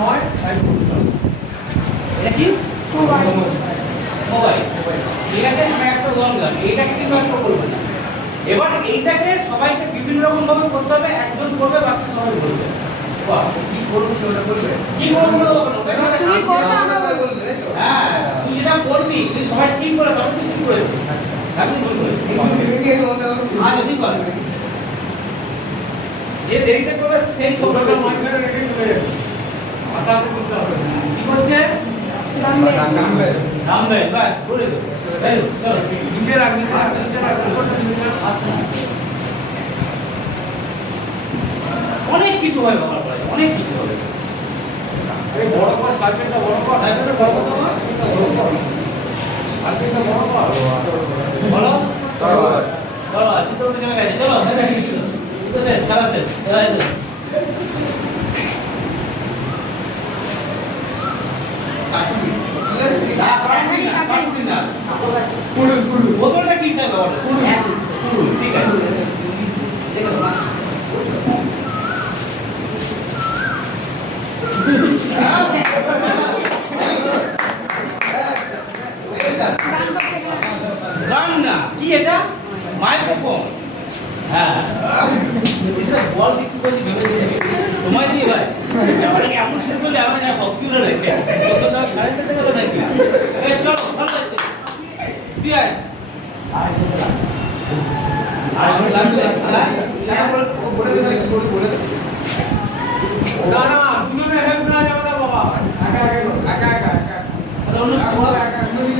নয় তাই করতে হবে। এটা কি মোবাইল, ঠিক আছে। আমি একটা উদাহরণ দিলাম, এইটাকে কিন্তু একটা করবে না। এবার এইটাকে সবাইকে বিভিন্ন রকম ভাবে করতে হবে, একজন করবে বাকি সবাই করবে। বাহ, কি করছি ওটা বলবে? কি করবো তুমি করবে, আমরা বলবো। বলবে, তাই তো? হ্যাঁ, তুই যেটা করবি তুই সবাই ঠিক করে তবে তুই ঠিক করেছিস। আপনি ভুল করেছিস। আজ অধিক করে যে দেরিতে করবে সেই ছোটটা ছোটটা মাঝখানে রেখে চলে যাবে। মাথাতে করতে হবে না। কি করছে? নামবে। নামবে, বাস করে দেবে। তাই তো? চলো নিচে রাখ, নিচে রাখ, নিচে রাখ, উপরটা নিচে রাখ। অনেক কিছু হয় বাবার পরে, অনেক কিছু হবে। এই বড় কর, সার্কেলটা বড় কর। সাইকেলটা বড় কত হবে? সার্কেলটা বড় কর। বলো চলো আজ তো উঠে চলে গেছে। চলো তো শেষ, খেলা শেষ, খেলা শেষ। কাটুনি না। বোতলটা কি হিসাবে ব্যবহার হচ্ছে? ঠিক আছে। দেখে দাও। গান না, কি এটা? মাইক্রোফোন। হ্যাঁ, এসব বল একটু বেশি ভেবেছি দেখে। সময় দিয়ে ভাই আমরা কি এমন শুরু করলে আমরা যা ভক্তি উড়ে রেখে কারেন্ট এসে গেল নাকি? চলো ভালো লাগছে, তুই আয়। না না, দুজনে হেল্প না যাবে না বাবা। একা একা, একা একা। অন্য